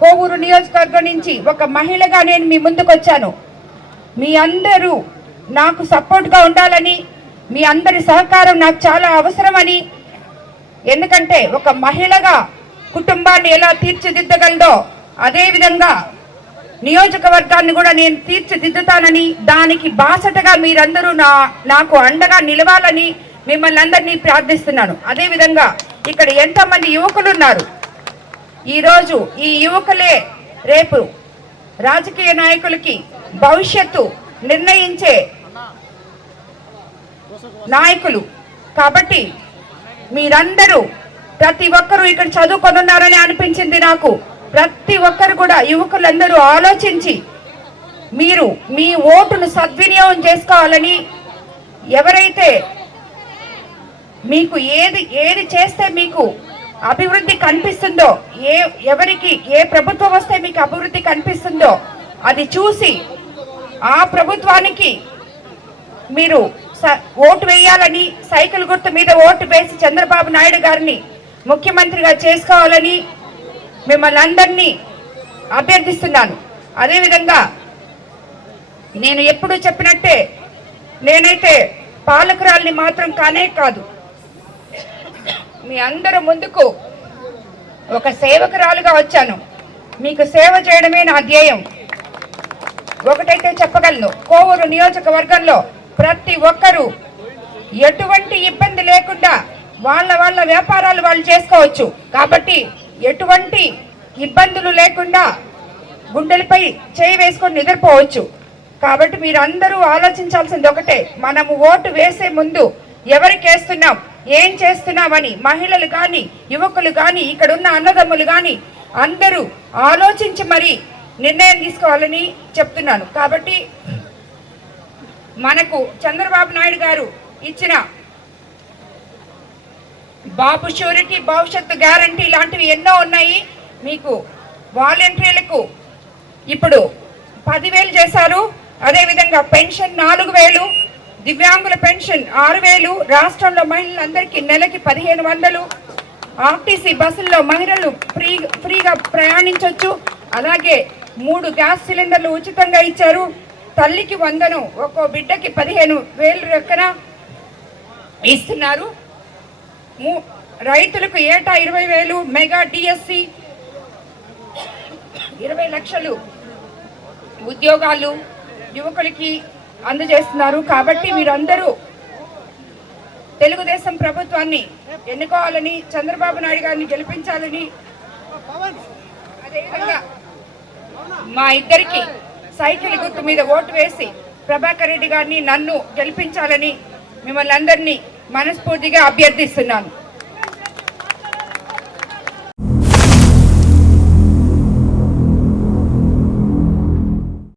కోవూరు నియోజకవర్గం నుంచి ఒక మహిళగా నేను మీ ముందుకు వచ్చాను మీ అందరూ నాకు సపోర్ట్గా ఉండాలని మీ అందరి సహకారం నాకు చాలా అవసరమని. ఎందుకంటే ఒక మహిళగా కుటుంబాన్ని ఎలా తీర్చిదిద్దగలదో అదేవిధంగా నియోజకవర్గాన్ని కూడా నేను తీర్చిదిద్దుతానని దానికి బాసటగా మీరందరూ నా నాకు అండగా నిలవాలని మిమ్మల్ని అందరినీ ప్రార్థిస్తున్నాను. అదేవిధంగా ఇక్కడ ఎంతమంది యువకులు ఉన్నారు. ఈరోజు ఈ యువకులే రేపు రాజకీయ నాయకులకి భవిష్యత్తు నిర్ణయించే నాయకులు. కాబట్టి మీరందరూ ప్రతి ఒక్కరూ ఇక్కడ చదువుకొని ఉన్నారని అనిపించింది నాకు. ప్రతి ఒక్కరు కూడా యువకులందరూ ఆలోచించి మీరు మీ ఓటును సద్వినియోగం చేసుకోవాలని ఎవరైతే మీకు ఏది ఏది చేస్తే మీకు అభివృద్ధి కనిపిస్తుందో ఏ ఎవరికి ఏ ప్రభుత్వం వస్తే మీకు అభివృద్ధి కనిపిస్తుందో అది చూసి ఆ ప్రభుత్వానికి మీరు స- ఓటు వేయాలని సైకిల్ గుర్తు మీద ఓటు వేసి చంద్రబాబు నాయుడు గారిని ముఖ్యమంత్రిగా చేసుకోవాలని మిమ్మల్ని అందరినీ అభ్యర్థిస్తున్నాను. అదేవిధంగా నేను ఎప్పుడు చెప్పినట్టే నేనైతే పాలకురాల్ని మాత్రం కానే కాదు. మీ అందరి ముందుకు ఒక సేవకురాలుగా వచ్చాను. మీకు సేవ చేయడమే నా ధ్యేయం. ఒకటైతే చెప్పగలను కోవూరు నియోజకవర్గంలో ప్రతి ఒక్కరూ ఎటువంటి ఇబ్బంది లేకుండా వాళ్ళ వాళ్ళ వ్యాపారాలు వాళ్ళు చేసుకోవచ్చు. కాబట్టి ఎటువంటి ఇబ్బందులు లేకుండా గుండెలపై చేయి వేసుకొని నిద్రపోవచ్చు. కాబట్టి మీరు అందరూ ఆలోచించాల్సింది ఒకటే మనము ఓటు వేసే ముందు ఎవరికి వేస్తున్నాం? ఏం చేస్తున్నామని మహిళలు కానీ యువకులు కానీ ఇక్కడ ఉన్న అన్నదమ్ములు కానీ అందరూ ఆలోచించి మరి నిర్ణయం తీసుకోవాలని చెప్తున్నాను. కాబట్టి మనకు చంద్రబాబు నాయుడు గారు ఇచ్చిన బాబు షూరిటీ భవిష్యత్తు గ్యారంటీ లాంటివి ఎన్నో ఉన్నాయి. మీకు వాలంటీర్లకు ఇప్పుడు పదివేలు చేశారు. అదేవిధంగా పెన్షన్ నాలుగు వేలు. దివ్యాంగుల పెన్షన్ ఆరు వేలు. రాష్ట్రంలో మహిళలందరికీ నెలకి పదిహేను వందలు. ఆర్టీసీ బస్సుల్లో మహిళలు ఫ్రీ ఫ్రీగా ప్రయాణించవచ్చు అలాగే మూడు గ్యాస్ సిలిండర్లు ఉచితంగా ఇచ్చారు. తల్లికి వందను ఒక్కో బిడ్డకి పదిహేను వేలు లెక్కన ఇస్తున్నారు. రైతులకు ఏటా ఇరవై వేలు మెగా డిఎస్సి ఇరవై లక్షలు ఉద్యోగాలు యువకులకి అందజేస్తున్నారు. కాబట్టి మీరందరూ తెలుగుదేశం ప్రభుత్వాన్ని ఎన్నుకోవాలని చంద్రబాబు నాయుడు గారిని గెలిపించాలని అదేవిధంగా మా ఇద్దరికి సైకిల్ గుర్తు మీద ఓటు వేసి ప్రభాకర్ రెడ్డి గారిని నన్ను గెలిపించాలని మిమ్మల్ని అందరినీ మనస్ఫూర్తిగా అభ్యర్థిస్తున్నాను.